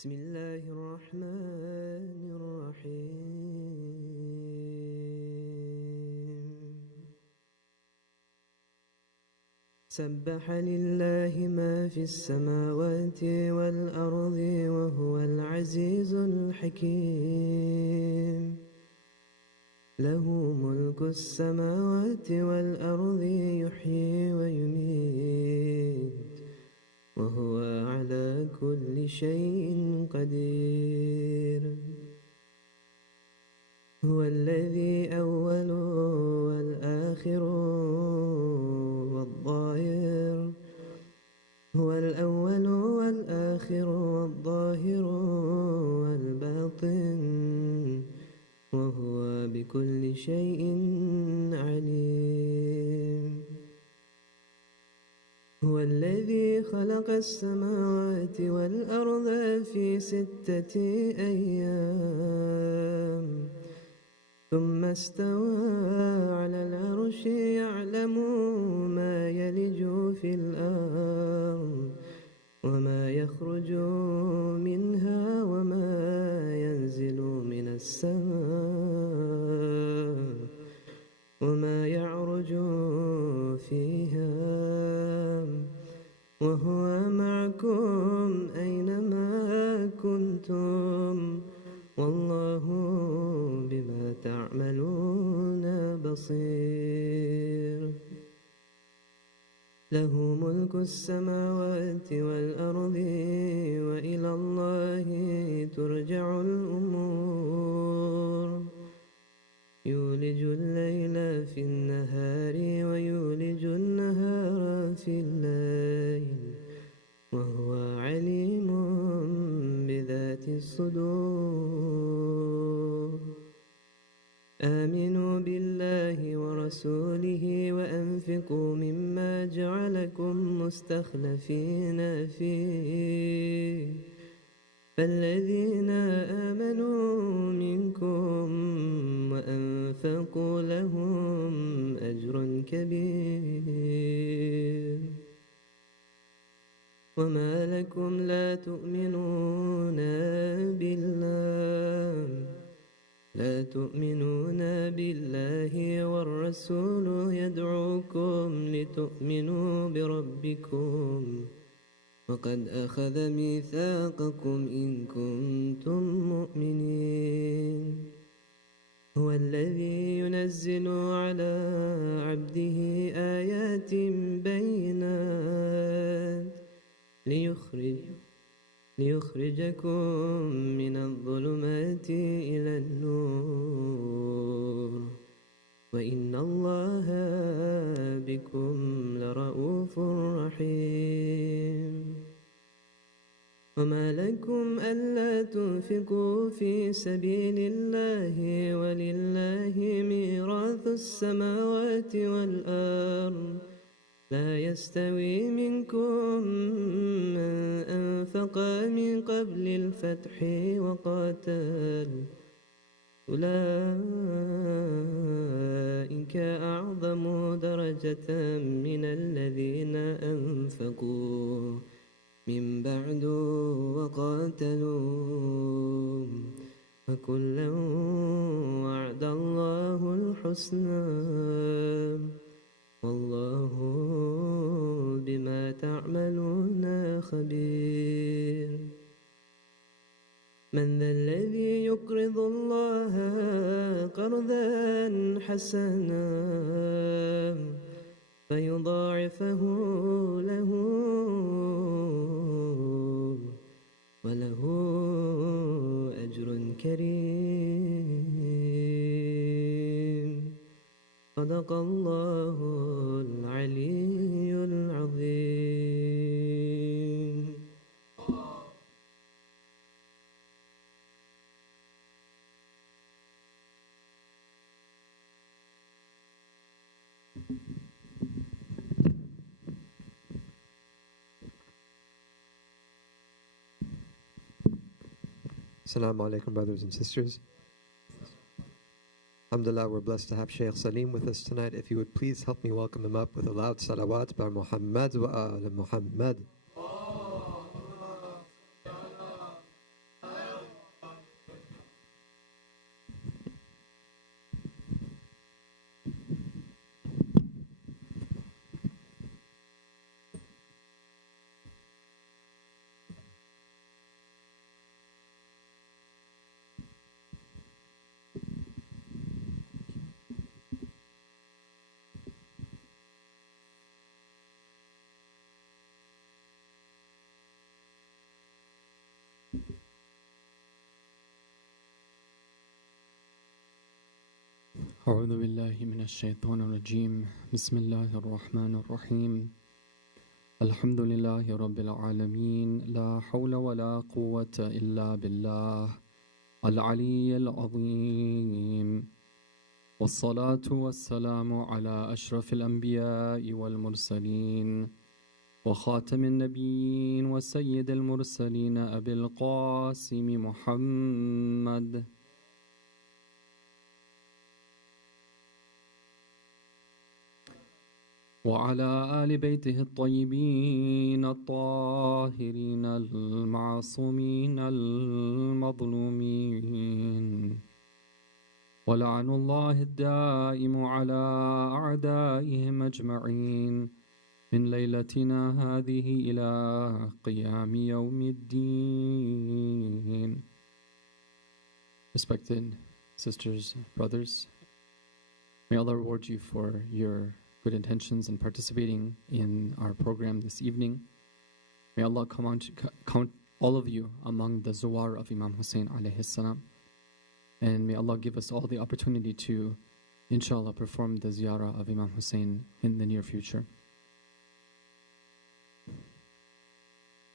بسم الله الرحمن الرحيم. سبح لله ما في السماوات والأرض وهو العزيز الحكيم. له ملك السماوات والأرض يحيي ويميت وهو على كل شيء قدير. هو الذي أول والآخر والظاهر، هو الأول والآخر والظاهر والباطن وهو بكل شيء عليم. هو الذي خلق السماوات والأرض في 6 أيام ثم استوى على العرش يعلم ما يلج في الأرض وما يخرج منها وما ينزل من السماء وما يعرج فيها وهو معكم أينما كنتم والله بما تعملون بصير. له ملك السماوات والأرض وإلى الله ترجع الأمور. يولج الليل في النهار ويولج النهار في الليل وهو عليم بذات الصدور. آمنوا بالله ورسوله وأنفقوا مما جعلكم مستخلفين فيه، فالذين آمنوا منكم وأنفقوا لهم أجر كبير. وما لكم لا تؤمنون بالله والرسول يدعوكم لتؤمنوا بربكم وقد أخذ ميثاقكم إن كنتم مؤمنين. هو الذي ينزل على عبده آيات بينات ليخرجكم من الظلمات إلى النور وإن الله بكم لرؤوف رحيم. وما لكم ألا تنفقوا في سبيل الله ولله ميراث السماوات والأرض لا يستوي منكم من أنفق من قبل الفتح وقاتل أولئك أعظم درجة من الذين أنفقوا من بعد وقاتلوا وكلا وعد الله الحسنى والله بما تعملون خبير. من ذا الذي يقرض الله قرضا حسنا فيضاعفه له وله أجر كريم. صدق الله العلي العظيم. Assalamu alaikum, brothers and sisters. Alhamdulillah, we're blessed to have Sheikh Salim with us tonight. If you would please help me welcome him up with a loud salawat by Muhammad wa ala Muhammad. أعوذ بالله من الشيطان الرجيم بسم الله الرحمن الرحيم الحمد لله رب العالمين لا حول ولا قوة إلا بالله العلي العظيم والصلاة والسلام على أشرف الأنبياء والمرسلين وخاتم النبيين وسيد المرسلين أبي القاسم محمد وعلى آل بيته الطيبين الطاهرين المعصومين المظلومين ولعن الله الدائم على أعدائهم أجمعين من ليلتنا هذه إلى قيام يوم الدين. Respected sisters, brothers, may Allah reward you for your good intentions in participating in our program this evening. May Allah count all of you among the Zuwar of Imam Hussein alayhi salam. And may Allah give us all the opportunity to, inshallah, perform the ziyarah of Imam Hussein in the near future.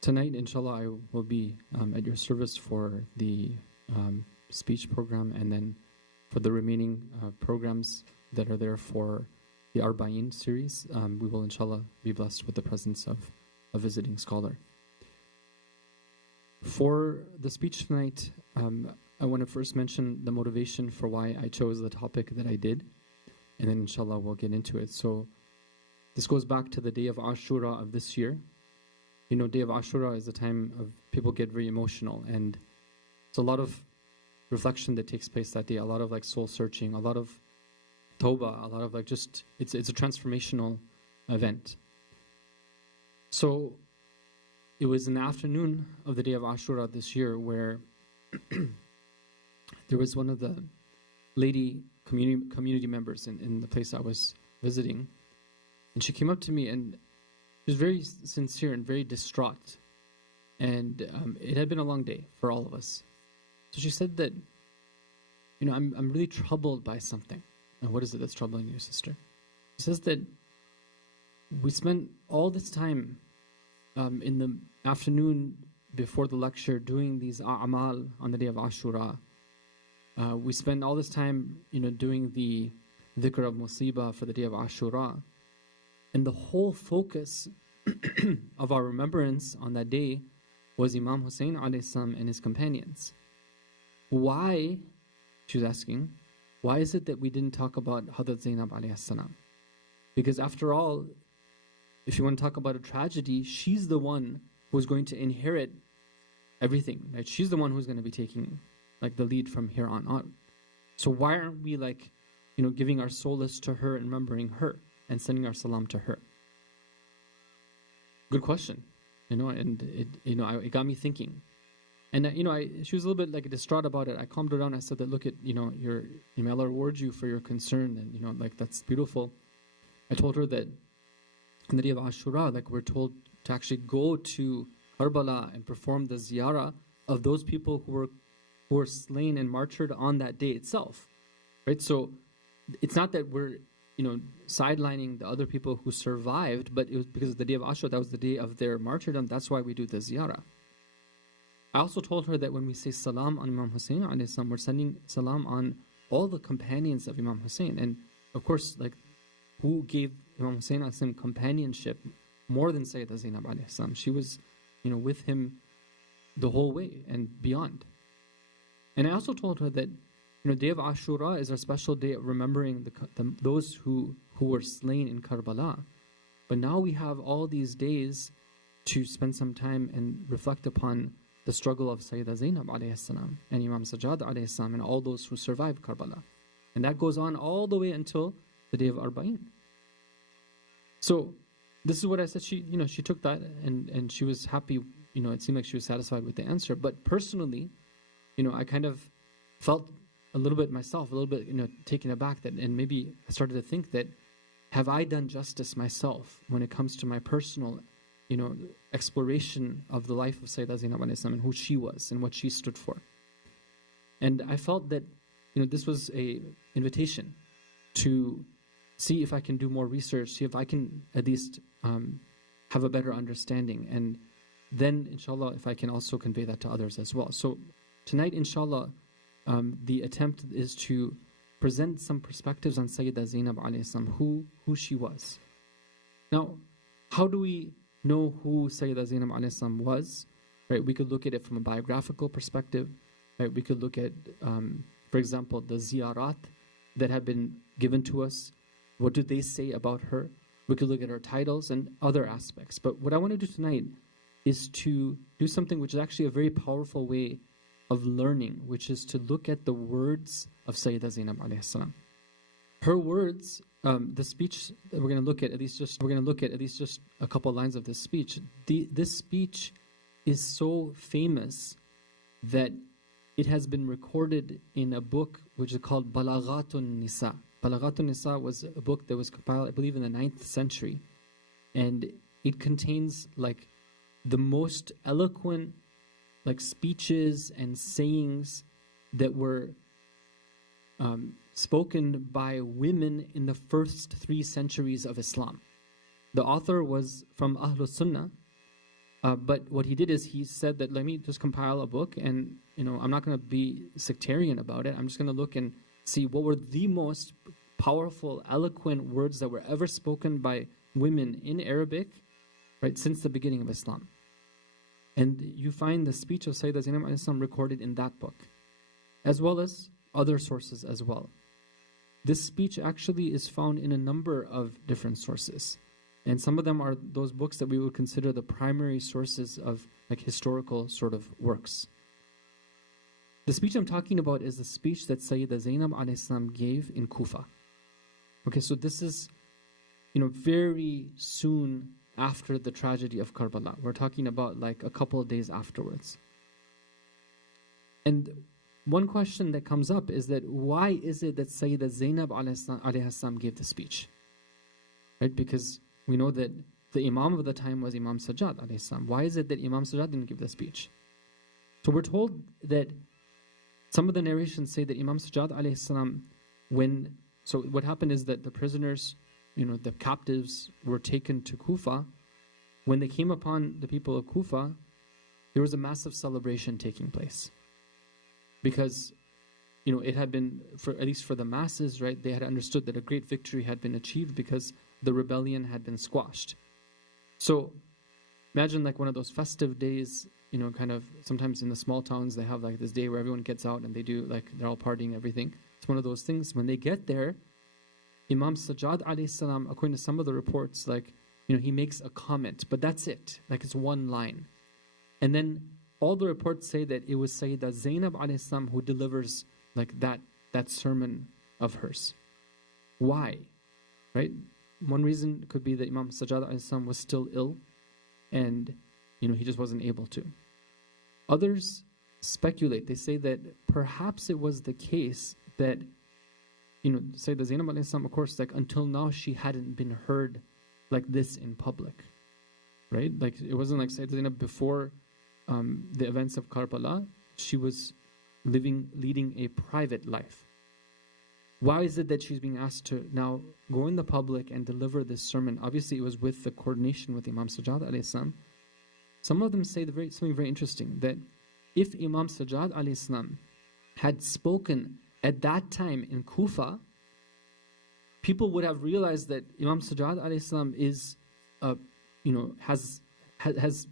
Tonight, inshallah, I will be at your service for the speech program and then for the remaining programs that are there for the Arbain series. We will, inshallah, be blessed with the presence of a visiting scholar. For the speech tonight, I want to first mention the motivation for why I chose the topic that I did, and then inshallah we'll get into it. So this goes back to the day of Ashura of this year. You know, day of Ashura is a time of people get very emotional, and it's a lot of reflection that takes place that day, a lot of like soul searching, a lot of tawbah, a lot of like just, it's a transformational event. So it was in the afternoon of the day of Ashura this year where there was one of the lady community members in the place I was visiting, and she came up to me and she was very sincere and very distraught, and it had been a long day for all of us. So she said that, you know, I'm really troubled by something. And what is it that's troubling you, sister? She says that we spent all this time in the afternoon before the lecture doing these a'mal on the day of Ashura. We spend all this time, you know, doing the dhikr of musibah for the day of Ashura. And the whole focus of our remembrance on that day was Imam Hussein alayhi salam and his companions. Why, she was asking, why is it that we didn't talk about Hazrat Zaynab alayhi salam? Because after all, if you want to talk about a tragedy, she's the one who's going to inherit everything, right? She's the one who's going to be taking like the lead from here on out. So why aren't we like, you know, giving our solace to her and remembering her and sending our salam to her? Good question, you know, and it got me thinking. And she was a little bit like distraught about it. I calmed her down. I said that, look, you know, may Allah reward you for your concern, and you know, like that's beautiful. I told her that on the day of Ashura, like we're told to actually go to Karbala and perform the ziyarah of those people who were slain and martyred on that day itself, right? So it's not that we're, you know, sidelining the other people who survived, but it was because of the day of Ashura. That was the day of their martyrdom. That's why we do the ziyarah. I also told her that when we say salam on Imam Hussein alayhi salam, we're sending salam on all the companions of Imam Hussein. And of course, like, who gave Imam Hussein alayhi salam companionship more than Sayyidah Zaynab alayhi salam? She was, you know, with him the whole way and beyond. And I also told her that, you know, day of Ashura is a special day of remembering those who were slain in Karbala. But now we have all these days to spend some time and reflect upon the struggle of Sayyidah Zaynab alayhi salam and Imam Sajjad alayhi salam and all those who survived Karbala. And that goes on all the way until the day of Arbain. So this is what I said. She took that and she was happy. You know, it seemed like she was satisfied with the answer. But personally, you know, I kind of felt a little bit myself, a little bit, you know, taken aback that, and maybe I started to think that, have I done justice myself when it comes to my personal, you know, exploration of the life of Sayyidah Zaynab alayhi salam and who she was and what she stood for? And I felt that, you know, this was a invitation to see if I can do more research, see if I can at least have a better understanding. And then, inshallah, if I can also convey that to others as well. So tonight, inshallah, the attempt is to present some perspectives on Sayyidah Zaynab alayhi salam, who she was. Now, how do we know who Sayyidah Zaynab alayhi salam was? Right, we could look at it from a biographical perspective. Right, we could look at, for example, the ziyarat that have been given to us. What do they say about her? We could look at her titles and other aspects. But what I want to do tonight is to do something which is actually a very powerful way of learning, which is to look at the words of Sayyidah Zaynab alayhi salam. Her words, the speech that we're going to look at least just a couple lines of this speech. This speech is so famous that it has been recorded in a book which is called Balaghatun Nisa. Balaghatun Nisa was a book that was compiled, I believe, in the 9th century. And it contains like the most eloquent like speeches and sayings that were spoken by women in the first 3 centuries of Islam. The author was from Ahlus Sunnah, but what he did is he said that let me just compile a book, and I'm not going to be sectarian about it. I'm just going to look and see what were the most powerful, eloquent words that were ever spoken by women in Arabic, right, since the beginning of Islam. And you find the speech of Sayyidah Zaynab alayhi salam recorded in that book, as well as other sources as well. This speech actually is found in a number of different sources. And some of them are those books that we would consider the primary sources of like historical sort of works. The speech I'm talking about is the speech that Sayyidah Zaynab alayhi salam gave in Kufa. Okay, so this is, very soon after the tragedy of Karbala. We're talking about like a couple of days afterwards. And one question that comes up is that why is it that Sayyidah Zaynab alayhi salam gave the speech? Right, because we know that the Imam of the time was Imam Sajjad alayhi salam. Why is it that Imam Sajjad didn't give the speech? So we're told that some of the narrations say that Imam Sajjad alayhi salam, so what happened is that the prisoners, the captives were taken to Kufa. When they came upon the people of Kufa, there was a massive celebration taking place. Because, it had been, at least for the masses, right, they had understood that a great victory had been achieved because the rebellion had been squashed. So imagine like one of those festive days, kind of sometimes in the small towns they have like this day where everyone gets out and they do like, they're all partying, everything. It's one of those things. When they get there, Imam Sajjad alayhi salam, according to some of the reports, like, he makes a comment, but that's it. Like it's one line. And then all the reports say that it was Sayyidah Zaynab alayhi salam who delivers like that sermon of hers. Why? Right? One reason could be that Imam Sajjad alayhi salam was still ill and, he just wasn't able to. Others speculate. They say that perhaps it was the case that, Sayyidah Zaynab alayhi salam, of course, like until now she hadn't been heard like this in public. Right? Like it wasn't like Sayyidah Zaynab before the events of Karbala. She was leading a private life. Why is it that she's being asked to now go in the public and deliver this sermon? Obviously, it was with the coordination with Imam Sajjad alayhi salam. Some of them say something very interesting, that if Imam Sajjad alayhi salam had spoken at that time in Kufa, people would have realized that Imam Sajjad alayhi salam is, has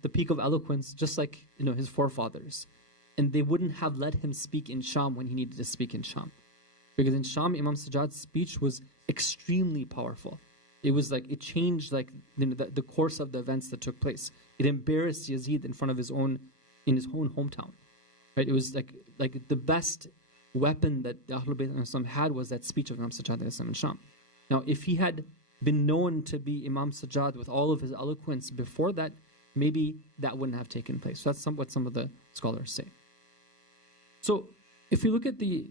the peak of eloquence just like, his forefathers. And they wouldn't have let him speak in Sham when he needed to speak in Sham. Because in Sham, Imam Sajjad's speech was extremely powerful. It was like, it changed like the course of the events that took place. It embarrassed Yazid in front of his own hometown. Right? It was like the best weapon that the Ahlul Bayt had was that speech of Imam Sajjad in Sham. Now, if he had been known to be Imam Sajjad with all of his eloquence before that, maybe that wouldn't have taken place. So that's what some of the scholars say. So if you look at the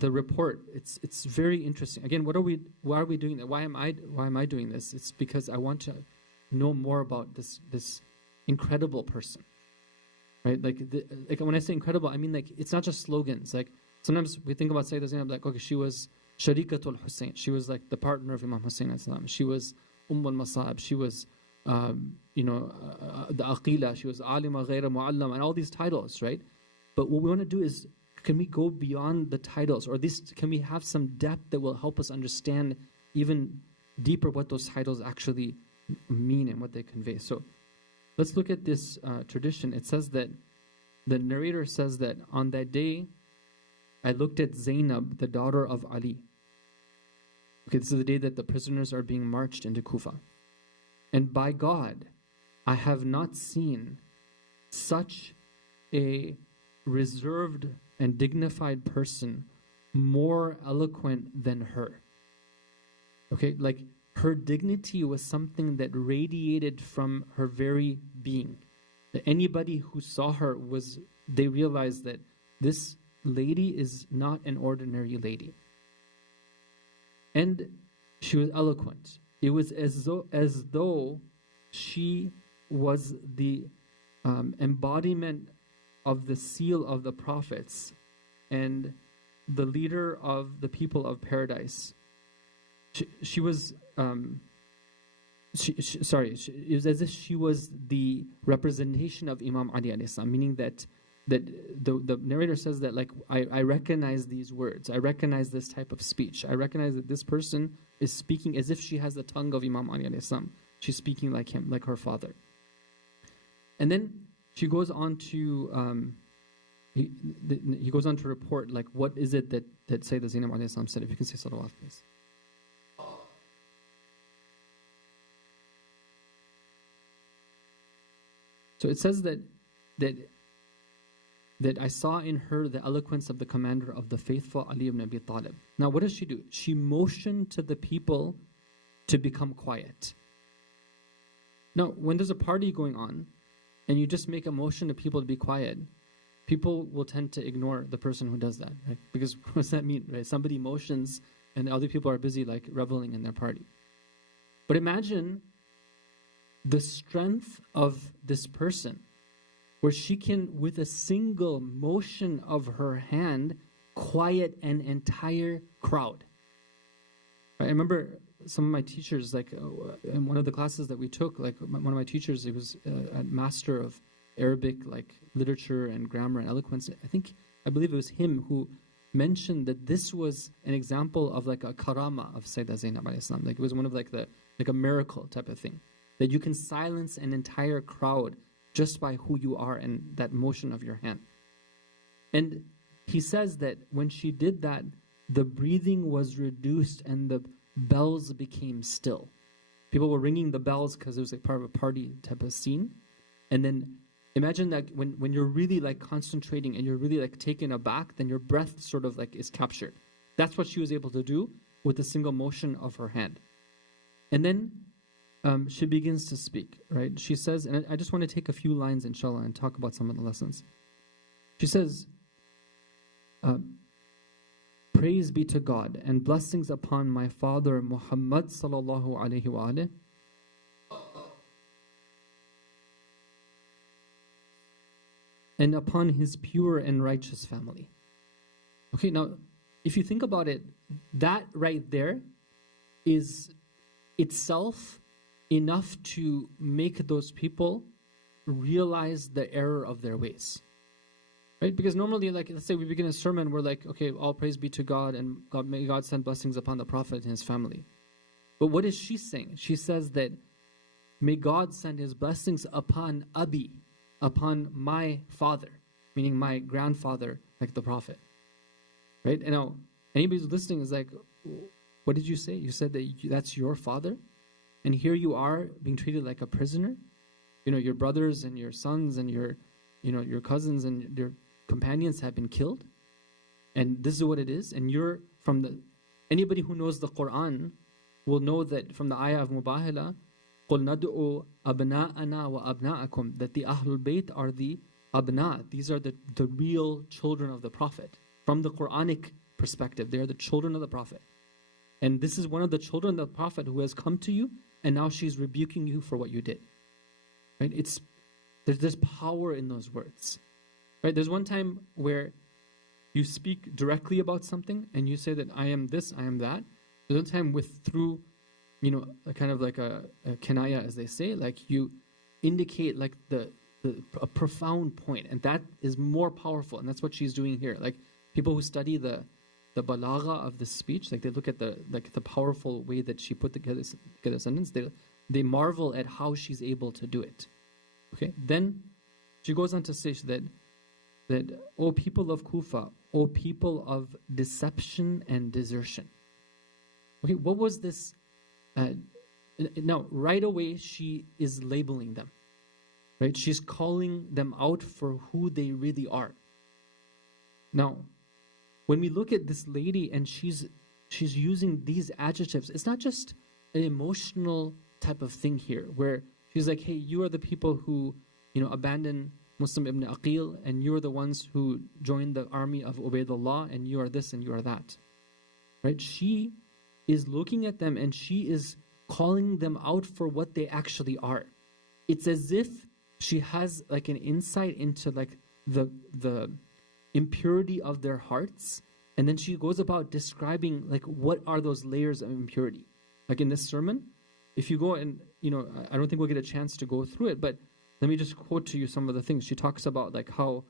report, it's very interesting. Again, why are we doing that? Why am I doing this? It's because I want to know more about this incredible person, right? Like when I say incredible, I mean like it's not just slogans. Like sometimes we think about Sayyidah Zaynab like, okay, she was Sharikatul Hussein. She was like the partner of Imam Hussein as-salam. She was al Masa'ib. She was, the Aqila. She was Alima Ghaira Mu'allam, and all these titles, right? But what we want to do is, can we go beyond the titles, or can we have some depth that will help us understand even deeper what those titles actually mean and what they convey? So let's look at this tradition. It says that, the narrator says that on that day, I looked at Zaynab, the daughter of Ali. Okay, this is the day that the prisoners are being marched into Kufa. And by God, I have not seen such a reserved and dignified person more eloquent than her. Okay, like her dignity was something that radiated from her very being. That anybody who saw her they realized that this lady is not an ordinary lady. And she was eloquent. It was as though she was the embodiment of the seal of the prophets and the leader of the people of paradise. It was as if she was the representation of Imam Ali alayhi salam, meaning that the narrator says that, like, I recognize these words, I recognize this type of speech, I recognize that this person is speaking as if she has the tongue of Imam Ali alayhi salam. She's speaking like him, like her father. And then she goes on to he goes on to report, like, what is it that Sayyidina Zaynab alayhi salam said. If you can say salawat, please. So it says that I saw in her the eloquence of the commander of the faithful, Ali ibn Abi Talib. Now, what does she do? She motioned to the people to become quiet. Now, when there's a party going on, and you just make a motion to people to be quiet, people will tend to ignore the person who does that, right? Because what does that mean, right? Somebody motions, and other people are busy, like, reveling in their party. But imagine the strength of this person, where she can, with a single motion of her hand, quiet an entire crowd. I remember some of my teachers, like in one of the classes that we took, like one of my teachers, he was a master of Arabic, like literature and grammar and eloquence. I believe it was him who mentioned that this was an example of like a karama of Sayyidah Zaynab alayhi salam. Like it was one of like a miracle type of thing, that you can silence an entire crowd just by who you are and that motion of your hand. And he says that when she did that, the breathing was reduced and the bells became still. People were ringing the bells because it was like part of a party type of scene. And then imagine that when you're really like concentrating and you're really like taken aback, then your breath sort of like is captured. That's what she was able to do with a single motion of her hand. And then she begins to speak, right? She says, and I just want to take a few lines, inshallah, and talk about some of the lessons. She says, praise be to God and blessings upon my father Muhammad sallallahu alayhi wa alayhi, and upon his pure and righteous family. Okay, now, if you think about it, that right there is itself enough to make those people realize the error of their ways. Right? Because normally, like, let's say we begin a sermon, we're like, okay, all praise be to God, and may God send blessings upon the Prophet and his family. But what is she saying? She says that, may God send his blessings upon Abi, upon my father, meaning my grandfather, like the Prophet. Right? And now, anybody who's listening is like, what did you say? You said that that's your father? And here you are being treated like a prisoner? You know, your brothers and your sons and your cousins and your companions have been killed? And this is what it is? And you're anybody who knows the Quran will know that from the ayah of Mubahala, قُلْ نَدْعُ أَبْنَاءَنَا وَأَبْنَاءَكُمْ, that the Ahlul Bayt are the abna. These are the real children of the Prophet. From the Quranic perspective, they are the children of the Prophet. And this is one of the children of the Prophet who has come to you, and now she's rebuking you for what you did. Right? There's this power in those words. Right? There's one time where you speak directly about something and you say that I am this, I am that. The other time through, a kind of like a kinaya, as they say, like you indicate like a profound point, and that is more powerful, and that's what she's doing here. Like people who study the balagha of the speech, like they look at the powerful way that she put together a sentence. They marvel at how she's able to do it. Okay, then she goes on to say that O people of Kufa, O people of deception and desertion. Okay, what was this? Now, right away, she is labeling them. Right, she's calling them out for who they really are. Now, when we look at this lady and she's using these adjectives, it's not just an emotional type of thing here, where she's like, hey, you are the people who, abandon Muslim ibn Aqil, and you are the ones who joined the army of Ubaydullah, and you are this and you are that. Right? She is looking at them and she is calling them out for what they actually are. It's as if she has like an insight into like the impurity of their hearts, and then she goes about describing like what are those layers of impurity. Like in this sermon, if you go and I don't think we'll get a chance to go through it, but let me just quote to you some of the things. She talks about like how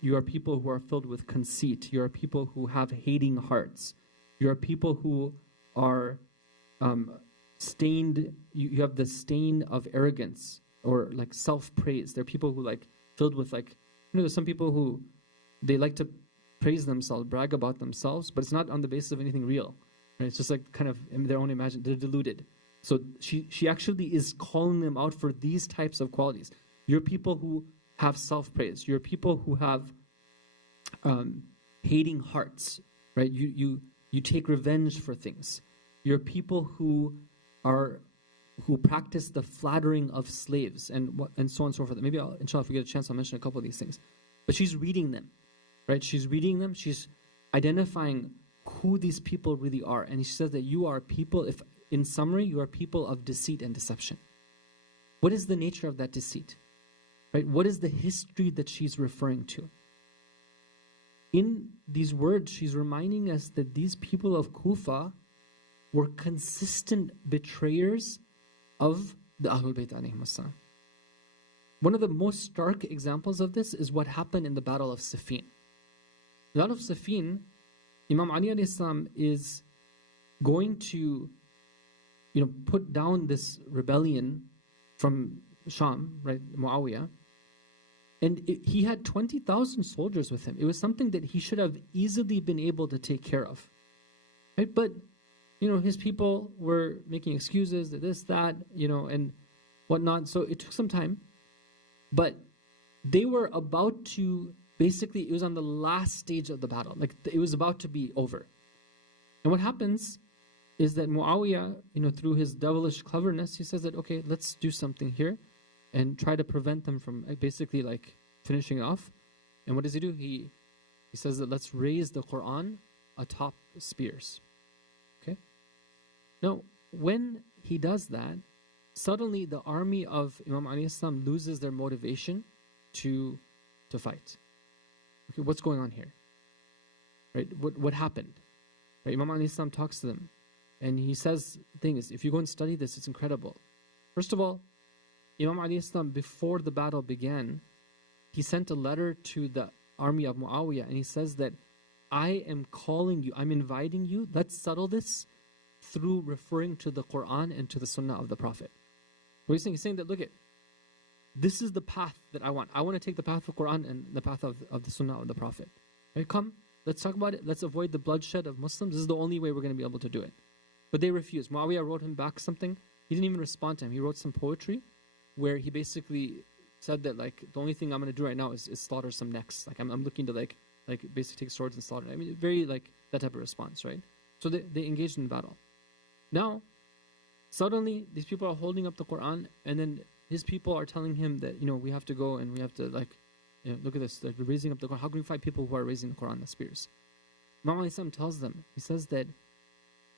you are people who are filled with conceit, you are people who have hating hearts, you are people who are stained, you have the stain of arrogance or like self-praise. They're people who like filled with like, there's some people who they like to praise themselves, brag about themselves, but it's not on the basis of anything real. Right? It's just like kind of in their own imagination. They're deluded. So she actually is calling them out for these types of qualities. You're people who have self-praise. You're people who have hating hearts, right? You take revenge for things. You're people who practice the flattering of slaves and so on and so forth. Maybe inshallah, if we get a chance, I'll mention a couple of these things. But she's reading them, right? She's reading them. She's identifying who these people really are. And she says that you are people, in summary, you are people of deceit and deception. What is the nature of that deceit? Right? What is the history that she's referring to? In these words, she's reminding us that these people of Kufa were consistent betrayers of the Ahlul Bayt alayhim as-salam. One of the most stark examples of this is what happened in the Battle of Siffin. The Battle of Siffin, Imam Ali alayhi salam is going to put down this rebellion from Sham, right, Muawiyah, and he had 20,000 soldiers with him. It was something that he should have easily been able to take care of, right? But his people were making excuses, this, that, and whatnot. So it took some time, but they were about to, basically, it was on the last stage of the battle. Like it was about to be over. And what happens is that Muawiyah, through his devilish cleverness, he says that, okay, let's do something here and try to prevent them from basically like finishing it off. And what does he do? He says that let's raise the Quran atop spears. Okay? Now, when he does that, suddenly the army of Imam Ali Islam loses their motivation to fight. Okay, what's going on here? Right? What happened? Right? Imam Ali Islam talks to them. And he says things, if you go and study this, it's incredible. First of all, Imam Ali Islam, before the battle began, he sent a letter to the army of Muawiyah, and he says that I am calling you, I'm inviting you, let's settle this through referring to the Quran and to the Sunnah of the Prophet. What he's saying? He's saying that, look at, this is the path that I want. I want to take the path of the Quran and the path of the Sunnah of the Prophet. Right? Come, let's talk about it. Let's avoid the bloodshed of Muslims. This is the only way we're going to be able to do it. But they refused. Muawiyah wrote him back something. He didn't even respond to him. He wrote some poetry where he basically said that like the only thing I'm going to do right now is slaughter some necks. Like I'm looking to like basically take swords and slaughter. I mean, very like that type of response, right? So they engaged in battle. Now, suddenly these people are holding up the Quran, and then his people are telling him that we have to go and we have to look at this, like we're raising up the Quran. How can we fight people who are raising the Quran as spears? Imam Ali Islam tells them, he says that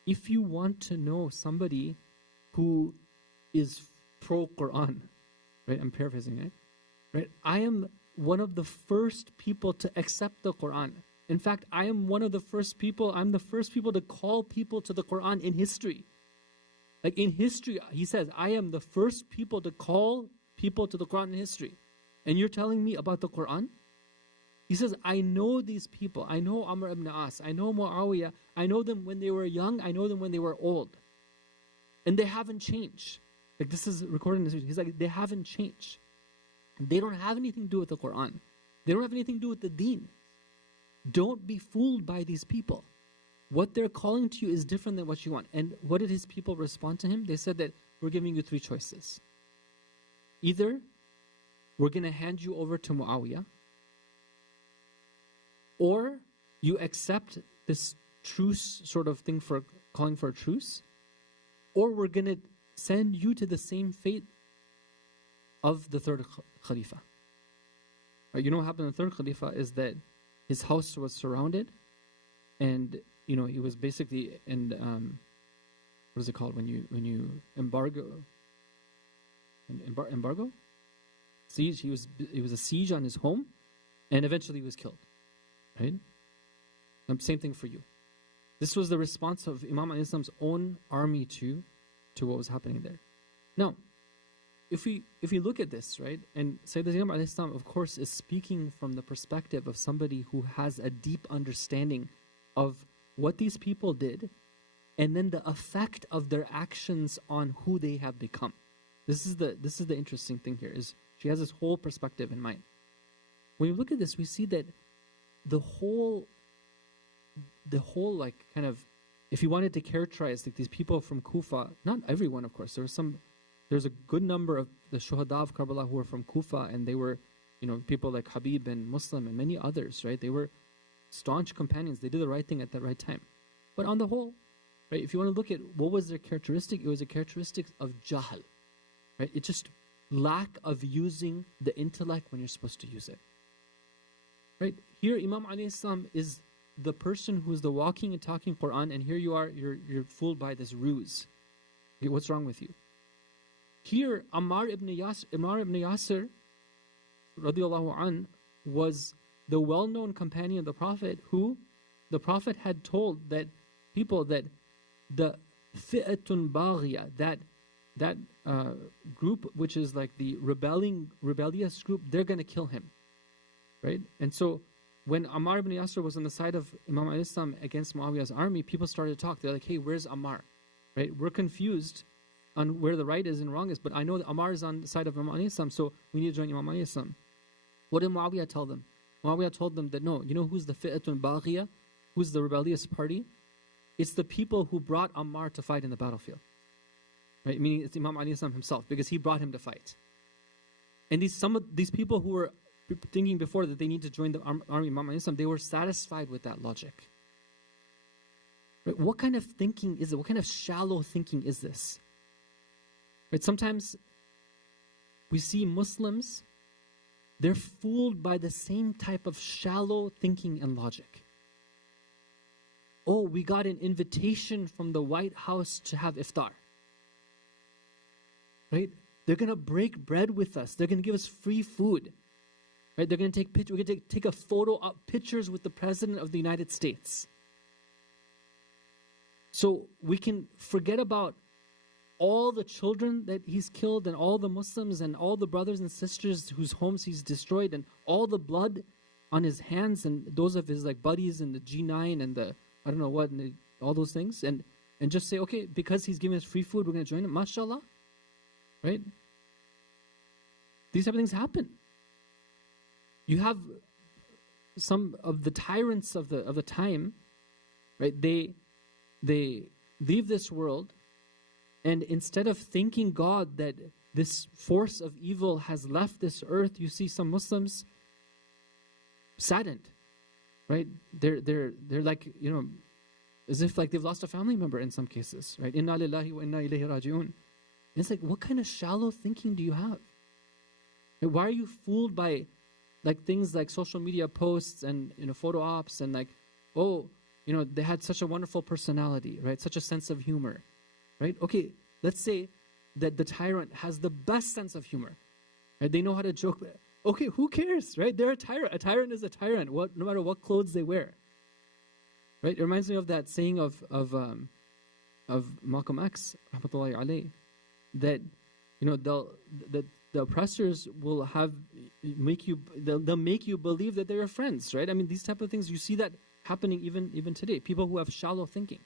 if you want to know somebody who is pro-Quran, right? I'm paraphrasing it, right? I am one of the first people to accept the Quran. In fact, I am one of the first people, I'm the first people to call people to the Quran in history. Like in history, he says, I am the first people to call people to the Quran in history. And you're telling me about the Quran? He says, I know these people. I know Amr ibn As. I know Muawiyah. I know them when they were young. I know them when they were old. And they haven't changed. Like this is recorded in this video. He's like, they haven't changed. They don't have anything to do with the Quran. They don't have anything to do with the deen. Don't be fooled by these people. What they're calling to you is different than what you want. And what did his people respond to him? They said that we're giving you three choices. Either we're going to hand you over to Muawiyah, or you accept this truce sort of thing for calling for a truce, or we're going to send you to the same fate of the third Khalifa. You know what happened to the third Khalifa is that his house was surrounded, and he was basically in what is it called when you embargo? Embargo? Siege. It was a siege on his home, and eventually he was killed. Right? Same thing for you. This was the response of Imam al-Islam's own army to what was happening there. Now, if we look at this, right, and Sayyidina Zaynab alayhi salam, of course, is speaking from the perspective of somebody who has a deep understanding of what these people did, and then the effect of their actions on who they have become. This is the interesting thing here, is she has this whole perspective in mind. When you look at this, we see that the whole like kind of, if you wanted to characterize like these people from Kufa, not everyone, of course, there's a good number of the Shuhada of Karbala who were from Kufa, and they were, people like Habib and Muslim and many others, right? They were staunch companions. They did the right thing at the right time. But on the whole, right, if you want to look at what was their characteristic, it was a characteristic of jahl, right? It's just lack of using the intellect when you're supposed to use it. Right? Here, Imam alayhi salam is the person who's the walking and talking Quran, and here you are, you're fooled by this ruse. Okay, what's wrong with you? Here, Ammar ibn Yasir, radiallahu an, was the well-known companion of the Prophet, who the Prophet had told that people that the fi'atun baghiya, that group which is like the rebellious group, they're going to kill him. Right? And so when Ammar ibn Yasir was on the side of Imam al-Islam against Muawiyah's army, people started to talk. They're like, hey, where's Ammar? Right? We're confused on where the right is and wrong is, but I know that Ammar is on the side of Imam al-Islam, so we need to join Imam al-Islam. What did Muawiyah tell them? Muawiyah told them that no, you know who's the fi'atun baghiyah? Who's the rebellious party? It's the people who brought Ammar to fight in the battlefield. Right? Meaning it's Imam al-Islam himself, because he brought him to fight. And some of these people who were thinking before that they need to join the army of Imam al-Islam, they were satisfied with that logic. Right? What kind of thinking is it? What kind of shallow thinking is this? Right? Sometimes we see Muslims, they're fooled by the same type of shallow thinking and logic. Oh, we got an invitation from the White House to have iftar. Right? They're going to break bread with us. They're going to give us free food. Right? They're going to take pictures. We're going to take a photo of pictures with the President of the United States. So we can forget about all the children that he's killed, and all the Muslims and all the brothers and sisters whose homes he's destroyed, and all the blood on his hands and those of his like buddies and the G9 and the I don't know what and all those things, and just say, okay, because he's giving us free food, we're going to join him. MashaAllah. Right? These type of things happen. You have some of the tyrants of the time, right? They leave this world, and instead of thanking God that this force of evil has left this earth, you see some Muslims saddened, right? They're like, as if like they've lost a family member in some cases, right? Inna lillahi wa inna ilayhi raji'un. And it's like, what kind of shallow thinking do you have? Right? Why are you fooled by like things like social media posts and photo ops and like, oh, they had such a wonderful personality, right? Such a sense of humor, right? Okay, let's say that the tyrant has the best sense of humor, right? They know how to joke. Okay, who cares, right? They're a tyrant. A tyrant is a tyrant, no matter what clothes they wear. Right? It reminds me of that saying of Malcolm X, rahmatullahi alayhi, that the oppressors will they'll make you believe that they're your friends, right? I mean, these type of things, you see that happening even today. People who have shallow thinking.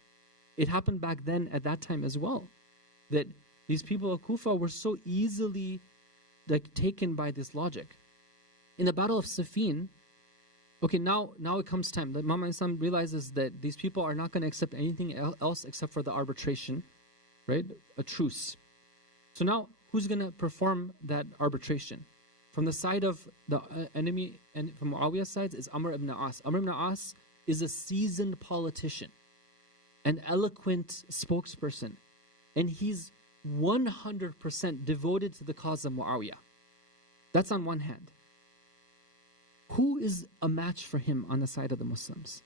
It happened back then at that time as well, that these people of Kufa were so easily taken by this logic. In the Battle of Siffin, okay, now it comes time that Imam Islam realizes that these people are not going to accept anything else except for the arbitration, right? A truce. So now, who's going to perform that arbitration? From the side of the enemy and from Muawiyah's side is Amr ibn As. Amr ibn As is a seasoned politician, an eloquent spokesperson, and he's 100% devoted to the cause of Muawiyah. That's on one hand. Who is a match for him on the side of the Muslims?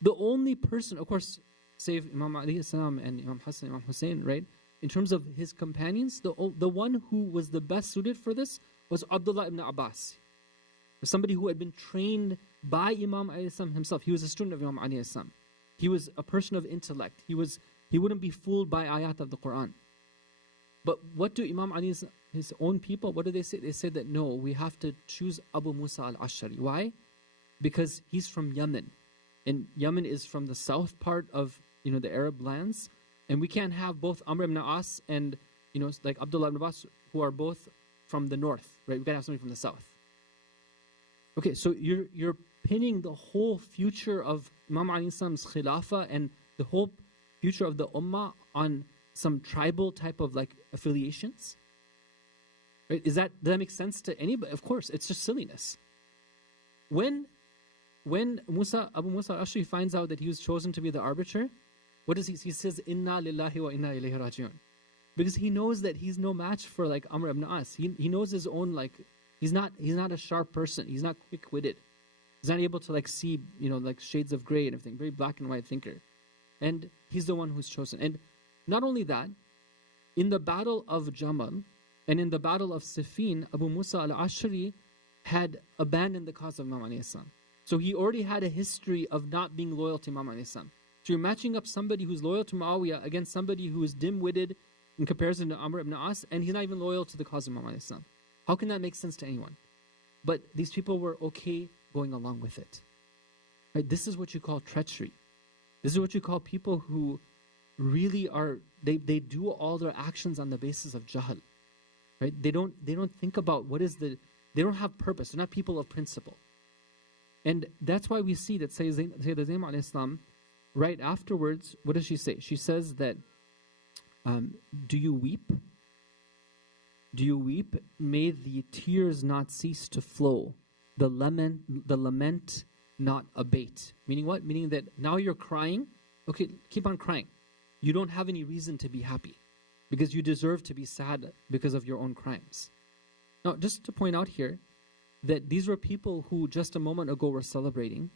The only person, of course, save Imam Ali salam and Imam Hassan, Imam Hussein, right? In terms of his companions, the one who was the best suited for this was Abdullah ibn Abbas. Somebody who had been trained by Imam Ali salam himself. He was a student of Imam Ali salam. He was a person of intellect. He wouldn't be fooled by ayat of the Quran. But what do Imam Ali's his own people, what do they say? They say that no, we have to choose Abu Musa al-Ash'ari. Why? Because he's from Yemen. And Yemen is from the south part of the Arab lands. And we can't have both Amr ibn As and like Abdullah ibn Abbas, who are both from the north, right? We gotta have somebody from the south. Okay, so you're pinning the whole future of Imam Ali Islam's Khilafah and the whole future of the Ummah on some tribal type of affiliations. Right? Does that make sense to anybody? Of course, it's just silliness. When Abu Musa al-Ash'ari finds out that he was chosen to be the arbiter, what does he says, Inna lillahi wa inna ilayhi raji'un. Because he knows that he's no match for Amr ibn As. He knows his own he's not a sharp person. He's not quick-witted. He's not able to see shades of gray and everything. Very black and white thinker. And he's the one who's chosen. And not only that, in the battle of Jamal and in the battle of Siffin, Abu Musa al-Ash'ari had abandoned the cause of Imam Ali Islam. So he already had a history of not being loyal to Imam Ali Islam. So you're matching up somebody who's loyal to Muawiyah against somebody who is dim-witted in comparison to Amr ibn As, and he's not even loyal to the cause of Imam Ali Islam. How can that make sense to anyone? But these people were okay going along with it. Right? This is what you call treachery. This is what you call people who really are, they do all their actions on the basis of jahl. Right? They don't think about they don't have purpose. They're not people of principle. And that's why we see that Sayyidah Zaynab alayhi salam, right afterwards, what does she say? She says that, do you weep? Do you weep? May the tears not cease to flow, the lament not abate. Meaning what? Meaning that now you're crying. Okay, keep on crying. You don't have any reason to be happy because you deserve to be sad because of your own crimes. Now, just to point out here that these were people who just a moment ago were celebrating.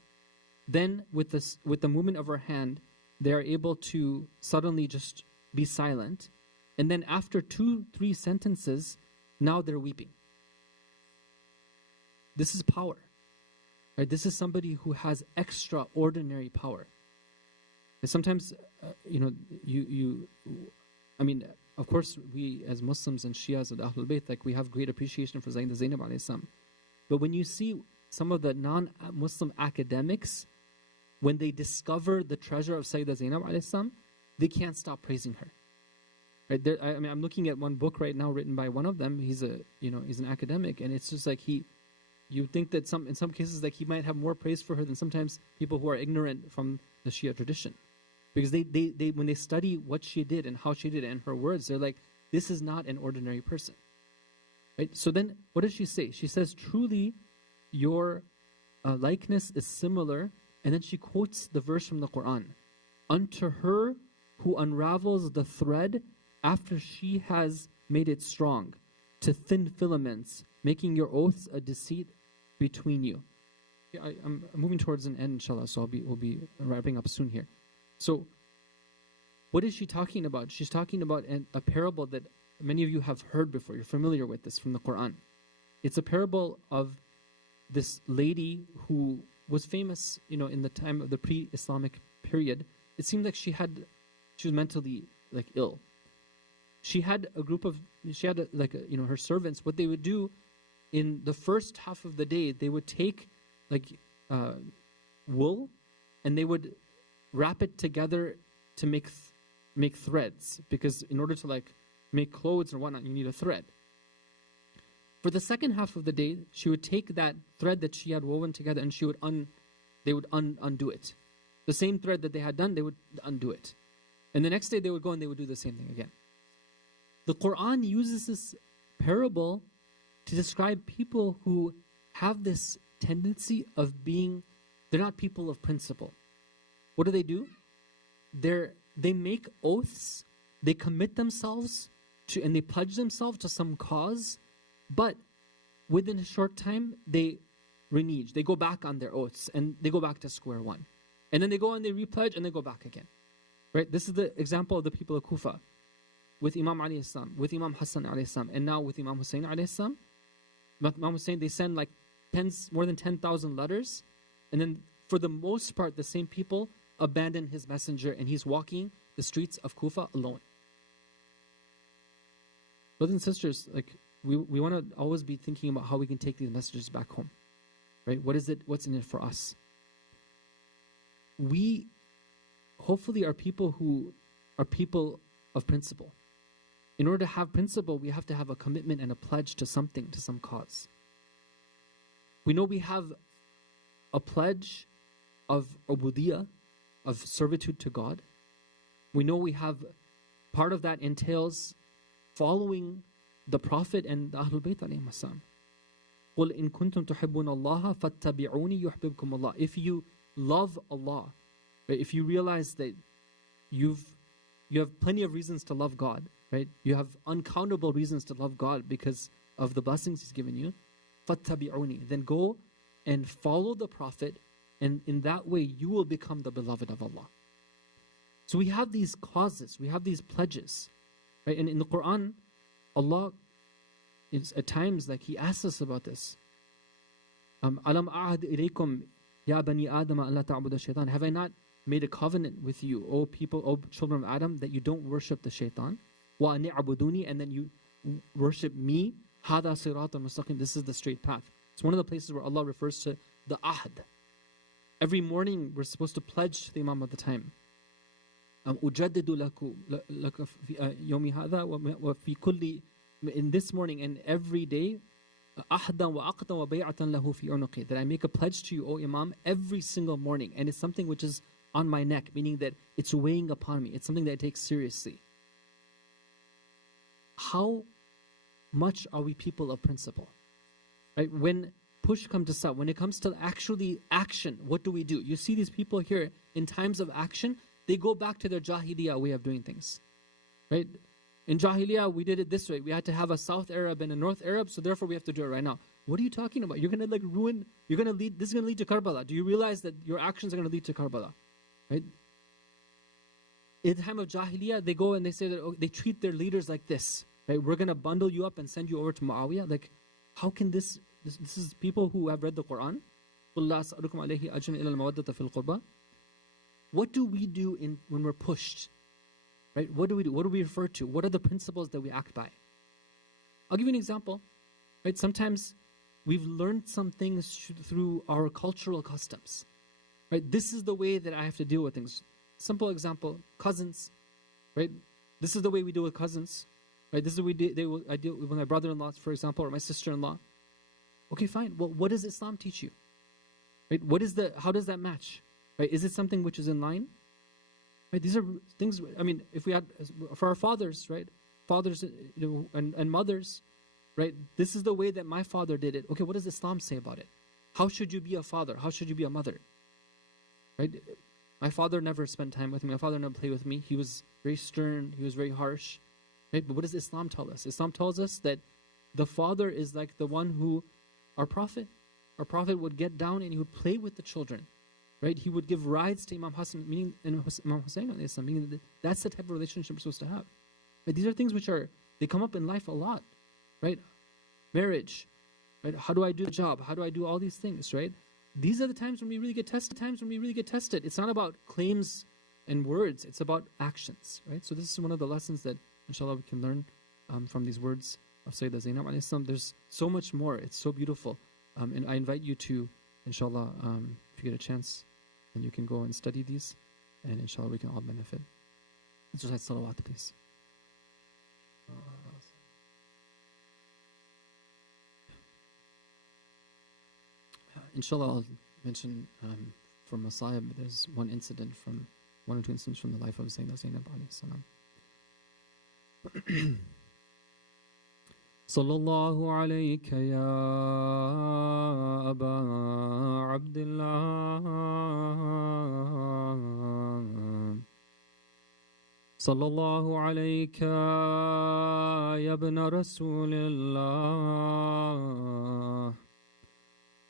Then with the movement of her hand, they are able to suddenly just be silent. And then after 2-3 sentences, now they're weeping. This is power. Right? This is somebody who has extraordinary power. And sometimes, of course, we as Muslims and Shias of the Ahlul Bayt, we have great appreciation for Zaynab alayhi salam. But when you see some of the non-Muslim academics, when they discover the treasure of Sayyidah Zaynab alayhi salam, they can't stop praising her. Right? I'm looking at one book right now written by one of them. He's an academic, and it's just you think that in some cases he might have more praise for her than sometimes people who are ignorant from the Shia tradition. Because they when they study what she did and how she did it and her words, they're like, this is not an ordinary person. Right? So then, what does she say? She says, truly, your likeness is similar. And then she quotes the verse from the Quran. Unto her who unravels the thread after she has made it strong, to thin filaments, making your oaths a deceit between you. Yeah, I'm moving towards an end, inshallah, so we'll be wrapping up soon here. So, what is she talking about? She's talking about a parable that many of you have heard before. You're familiar with this from the Quran. It's a parable of this lady who was famous, in the time of the pre-Islamic period. It seemed like she was mentally ill. She had her servants. What they would do in the first half of the day, they would take wool and they would wrap it together to make threads, because in order to make clothes or whatnot, you need a thread. For the second half of the day, she would take that thread that she had woven together and they would undo it. The same thread that they had done, they would undo it. And the next day they would go and they would do the same thing again. The Quran uses this parable to describe people who have this tendency of they're not people of principle. What do? They make oaths, they commit themselves to, and they pledge themselves to some cause, but within a short time, they renege. They go back on their oaths and they go back to square one. And then they go and they repledge and they go back again. Right? This is the example of the people of Kufa with Imam alayhi salam, with Imam Hassan alayhi salam, and now with Imam Hussein alayhi salam. Imam Hussein, they send more than 10,000 letters, and then for the most part, the same people abandon his messenger and he's walking the streets of Kufa alone. Brothers and sisters, we want to always be thinking about how we can take these messages back home. Right? What's in it for us? We hopefully are people who are people of principle. In order to have principle, we have to have a commitment and a pledge to something, to some cause. We know we have a pledge of ubudiyah, of servitude to God. We know we have, part of that entails following the Prophet and the Ahlul Bayt alayhim as-salam. قُلْ إِن كُنْتُمْ تُحِبُّونَ اللَّهَ فَاتَّبِعُونِي يُحْبِبْكُمُ اللَّهِ. If you love Allah, right, if you realize that you have plenty of reasons to love God, right? You have uncountable reasons to love God because of the blessings He's given you. فَاتَّبِعُونِي. Then go and follow the Prophet, and in that way you will become the beloved of Allah. So we have these causes, we have these pledges, right? And in the Quran, Allah is at times He asks us about this. Alam a'ad ilaykum ya bani Adam alla ta'budu shaitan. Have I not made a covenant with you, O people, O children of Adam, that you don't worship the shaitan? Wa ani'abuduni, and then you worship me. Hada siratan mustaqim. This is the straight path. It's one of the places where Allah refers to the ahd. Every morning we're supposed to pledge to the Imam at the time. Ujaddidu laka yomi hada wa fi kulli, in this morning and every day, ahdan wa aqdan wa bay'atan lahu fi unuqi, that I make a pledge to you, O Imam, every single morning, and it's something which is on my neck, meaning that it's weighing upon me. It's something that I take seriously. How much are we people of principle? Right? When push comes to shove, when it comes to actually action, what do? You see these people here in times of action, they go back to their Jahiliyyah way of doing things. Right? In Jahiliyyah, we did it this way. We had to have a South Arab and a North Arab, so therefore we have to do it right now. What are you talking about? You're going to ruin, this is going to lead to Karbala. Do you realize that your actions are going to lead to Karbala? Right? In the time of Jahiliyyah, they go and they say that they treat their leaders like this. Right? We're going to bundle you up and send you over to Muawiyah. How can this is people who have read the Quran. What do we do when we're pushed? Right? What do we do? What do we refer to? What are the principles that we act by? I'll give you an example. Right? Sometimes we've learned some things through our cultural customs. Right? This is the way that I have to deal with things. Simple example, cousins. Right? This is the way we deal with cousins. Right? This is the way I deal with my brother-in-law, for example, or my sister-in-law. Okay, fine. Well, what does Islam teach you? Right? How does that match? Right? Is it something which is in line? Right? These are things, if we had, for our fathers, right? Fathers and mothers, right? This is the way that my father did it. Okay, what does Islam say about it? How should you be a father? How should you be a mother? Right? My father never spent time with me. My father never played with me. He was very stern. He was very harsh. Right? But what does Islam tell us? Islam tells us that the father is like the one who, our prophet would get down and he would play with the children. Right? He would give rides to Imam Hassan, meaning Imam Hussein, meaning that that's the type of relationship we're supposed to have. Right? These are things which they come up in life a lot. Right? Marriage. right? How do I do the job? How do I do all these things, right? These are the times when we really get tested. It's not about claims and words, it's about actions, right? So this is one of the lessons that, inshallah, we can learn from these words of Sayyidah Zaynab alayhi salam. There's so much more. It's so beautiful. And I invite you to, inshallah, if you get a chance, and you can go and study these, and inshallah, we can all benefit. Let's recite salawat, please. Inshallah, I'll mention from Masayib, there's one or two incidents from the life of Zaynab alayhi salam. Sallallahu alayka ya Aba Abdullah, Sallallahu alayka ya ibn Rasulillah,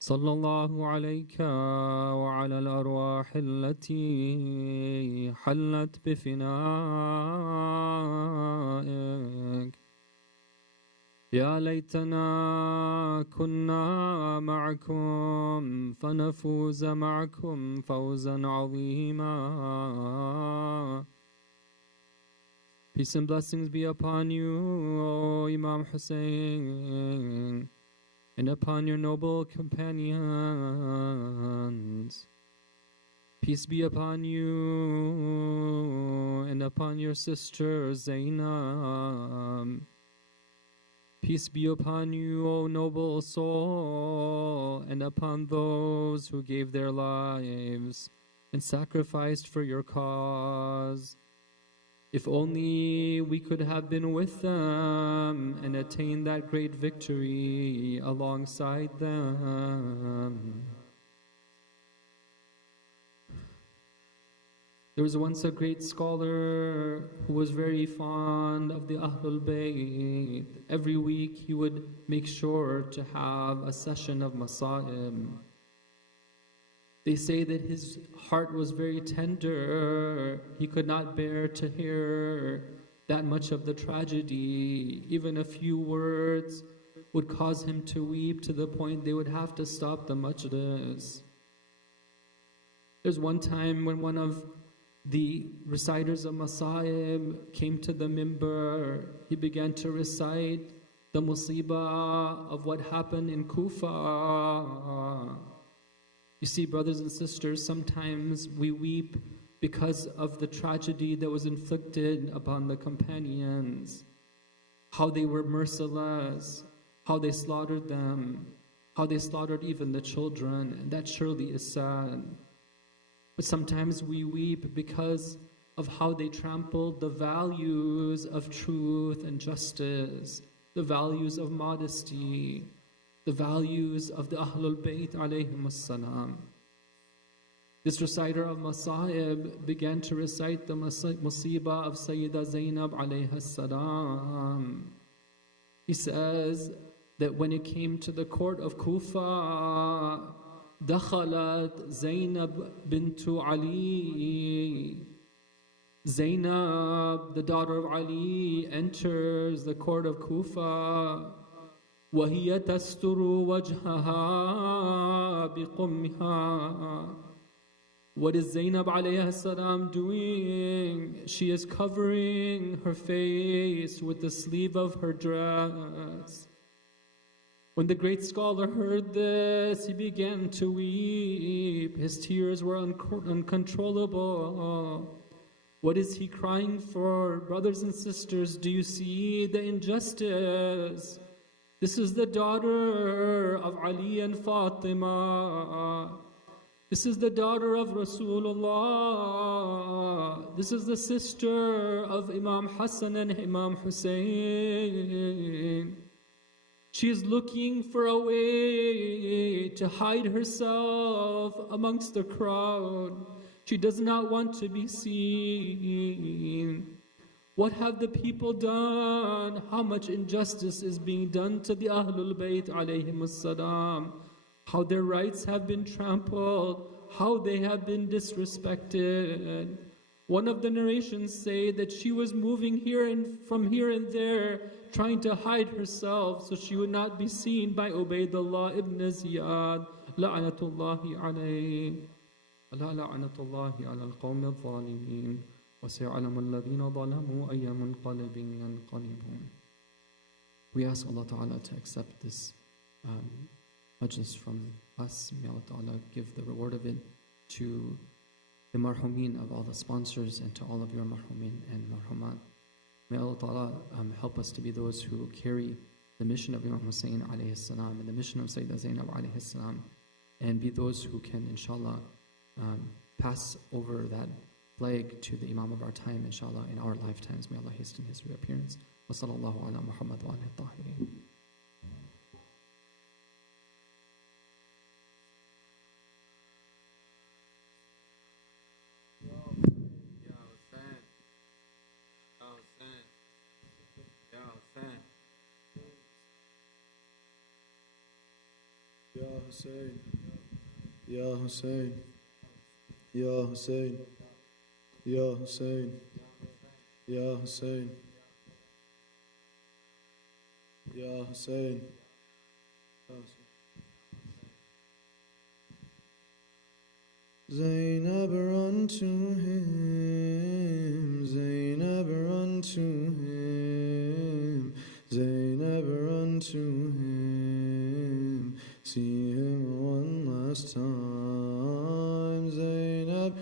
صلى الله عليك وعلى الأرواح التي حلت بفنائك يا ليتنا كنا معكم فنفوز معكم فوزا عظيما. Peace and blessings be upon you, O Imam Hussein, and upon your noble companions. Peace be upon you and upon your sister Zaynab. Peace be upon you, O noble soul, and upon those who gave their lives and sacrificed for your cause. If only we could have been with them and attained that great victory alongside them. There was once a great scholar who was very fond of the Ahlul Bayt. Every week he would make sure to have a session of Masa'ib. They say that his heart was very tender. He could not bear to hear that much of the tragedy. Even a few words would cause him to weep to the point they would have to stop the majlis. There's one time when one of the reciters of Masa'ib came to the mimbar. He began to recite the musibah of what happened in Kufa. You see, brothers and sisters, sometimes we weep because of the tragedy that was inflicted upon the companions, how they were merciless, how they slaughtered them, how they slaughtered even the children, and that surely is sad. But sometimes we weep because of how they trampled the values of truth and justice, the values of modesty, the values of the Ahlul Bayt alayhim as-salam. This reciter of Masa'ib began to recite the musibah of Sayyidah Zaynab alayha salam. He says that when it came to the court of Kufa, دخلت Zaynab bintu Ali. Zaynab, the daughter of Ali, enters the court of Kufa. وهي تستر وجهها بقمها. What is Zaynab alayha salam doing? She is covering her face with the sleeve of her dress. When the great scholar heard this, he began to weep. His tears were uncontrollable. What is he crying for? Brothers and sisters, do you see the injustice? This is the daughter of Ali and Fatima. This is the daughter of Rasulullah. This is the sister of Imam Hassan and Imam Hussein. She is looking for a way to hide herself amongst the crowd. She does not want to be seen. What have the people done? How much injustice is being done to the Ahlul Bayt alayhim as-salam? How their rights have been trampled, how they have been disrespected. One of the narrations say that she was moving from here and there, trying to hide herself so she would not be seen by Ubaydullah ibn Ziyad, la'natullahi alayhi. ألا لعنة الله على القوم الظالمين وسيعلم الذين ظلموا أي منقلب ينقلبون. We ask Allah Ta'ala to accept this majlis from us. May Allah Ta'ala give the reward of it to the marhumin of all the sponsors and to all of your marhumin and marhumat. May Allah Ta'ala help us to be those who carry the mission of Imam Hussein alayhi salam and the mission of Sayyidah Zaynab alayhi salam, and be those who can, inshallah, pass over that flag to the Imam of our time, inshallah, in our lifetimes. May Allah hasten his reappearance. Wa sallallahu ala Muhammad wa alihi tahirin. Ya Hussein, Ya Hussein, Ya Hussein, Ya Hussein, Ya Hussein, Ya Hussein. Zaynab, run to him, Zaynab, run to him, Zaynab, run to him, see him one last time, Zaynab,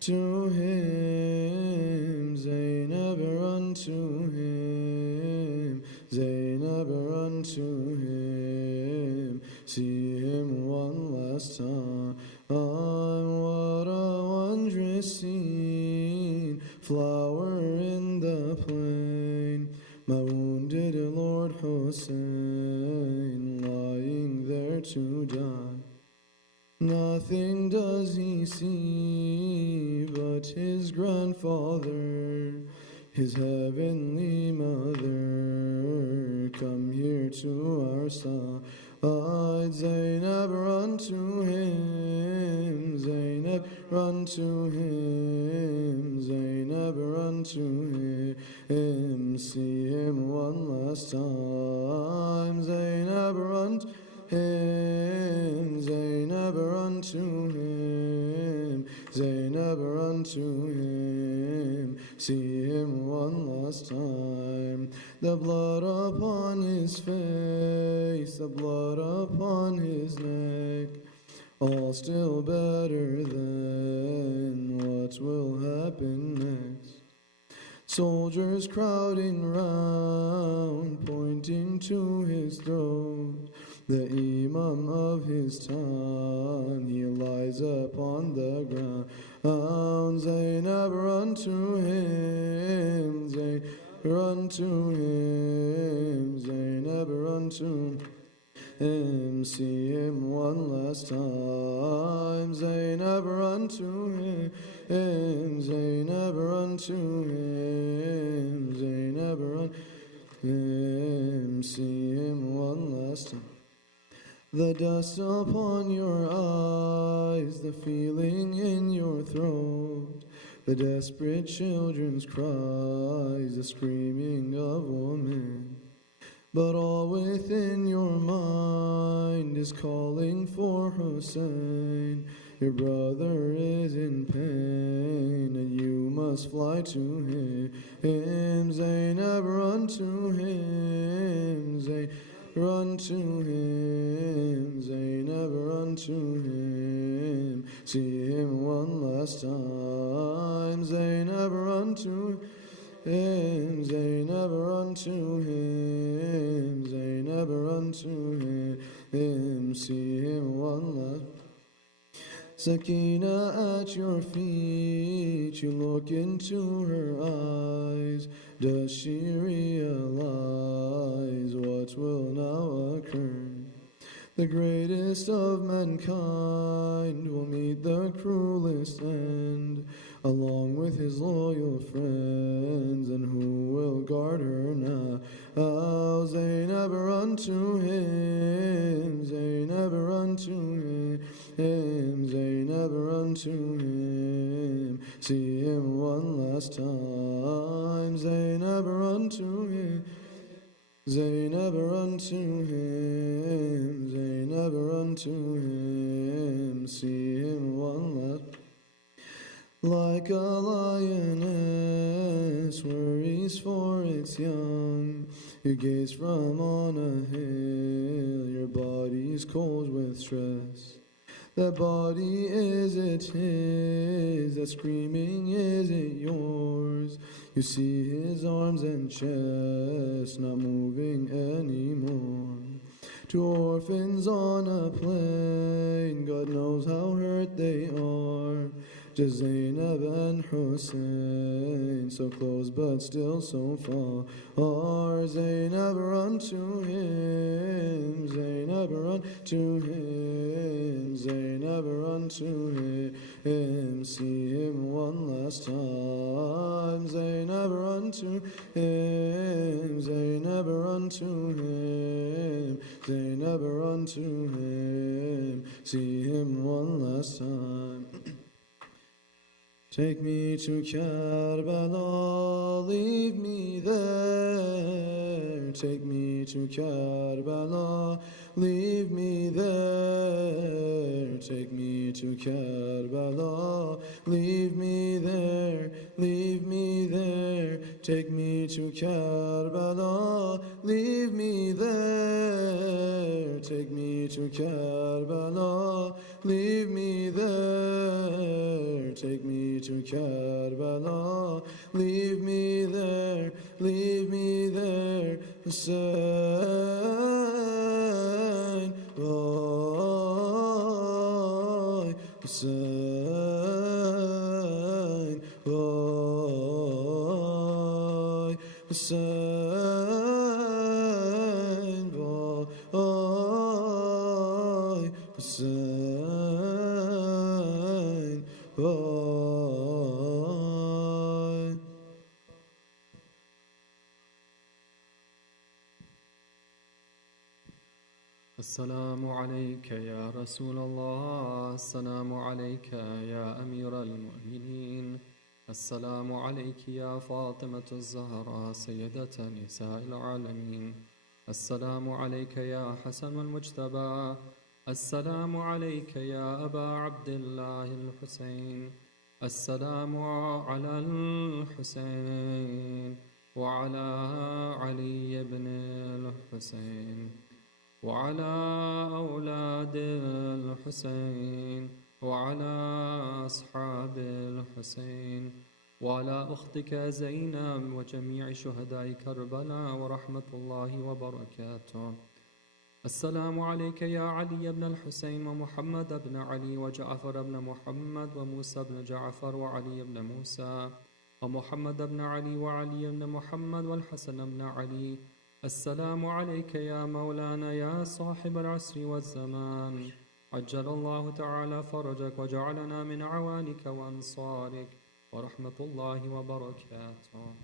to him, Zaynab, run to him, Zaynab, run to him, see him one last time. What a wondrous scene, flower in the plain, my wounded Lord Hussein, lying there to die. Nothing does he see but his grandfather, his heavenly mother, come here to our side. Zaynab, run to him, Zaynab, run to him, Zaynab, run to him, see him one last time. Zaynab, run to him, Zaynab, run to him, Zaynab, run to him, see him one last time. The blood upon his face, the blood upon his neck, all still better than what will happen next. Soldiers crowding round, pointing to his throat, the Imam of his time, he lies upon the ground. Zaynab, run to him, Zaynab, run to him, Zaynab, run to him, see him one last time. Zaynab, run to him, Zaynab, run to him, Zaynab, run to him, see him one last time. The dust upon your eyes, the feeling in your throat, the desperate children's cries, the screaming of women. But all within your mind is calling for Hussein. Your brother is in pain, and you must fly to him. Zaynab, run to him, Zaynab, run to him, Zaynab, run to him, see him one last time. Zaynab, run to him, Zaynab, run to him, Zaynab, run to him, see him one last time. Sakina at your feet, you look into her eyes. Does she realize what will now occur? The greatest of mankind will meet the cruelest end, along with his loyal friends, and who will guard her now? Zaynab, run to him, Zaynab, run to him, Zaynab, run to him, see him one last time. Zaynab, run to him. Zaynab, run to him. Zaynab, run to him. See him one last. Like a lioness worries for its young, you gaze from on a hill, your body's cold with stress. That body, is it his? That screaming, is it yours? You see his arms and chest not moving anymore. Two orphans on a plane, God knows how hurt they are. Just Zaynab and Hussein, so close but still so far. Zaynab, run to him. Zaynab, run to him. Zaynab, run to him. See him one last time. Zaynab, run to him. Zaynab, run to him. Zaynab, run to him. See him one last time. Take me to Karbala, leave me there. Take me to Karbala, leave me there. Take me to Karbala, leave me there, leave me there. Take me to Karbala, leave me there. Take me to Karbala, leave me there. Take me to Karbala, leave me there, leave me there. Hussein, oh, Hussein, oh, Hussein, oh, Hussein, oh. السلام عليك يا رسول الله، السلام عليك يا أمير المؤمنين، السلام عليك يا فاطمة الزهراء سيدة نساء العالمين، السلام عليك يا حسن المجتبى، السلام عليك يا أبا عبد الله الحسين، السلام على الحسين وعلى علي بن الحسين وعلى أولاد الحسين وعلى أصحاب الحسين وعلى أختك زينب وجميع شهداء كربلاء ورحمة الله وبركاته. السلام عليك يا علي بن الحسين ومحمد بن علي وجعفر بن محمد وموسى بن جعفر وعلي بن موسى ومحمد بن علي وعلي بن محمد والحسن بن علي. السلام عليك يا مولانا يا صاحب العصر والزمان، عجل الله تعالى فرجك وجعلنا من عوانك وأنصارك ورحمة الله وبركاته.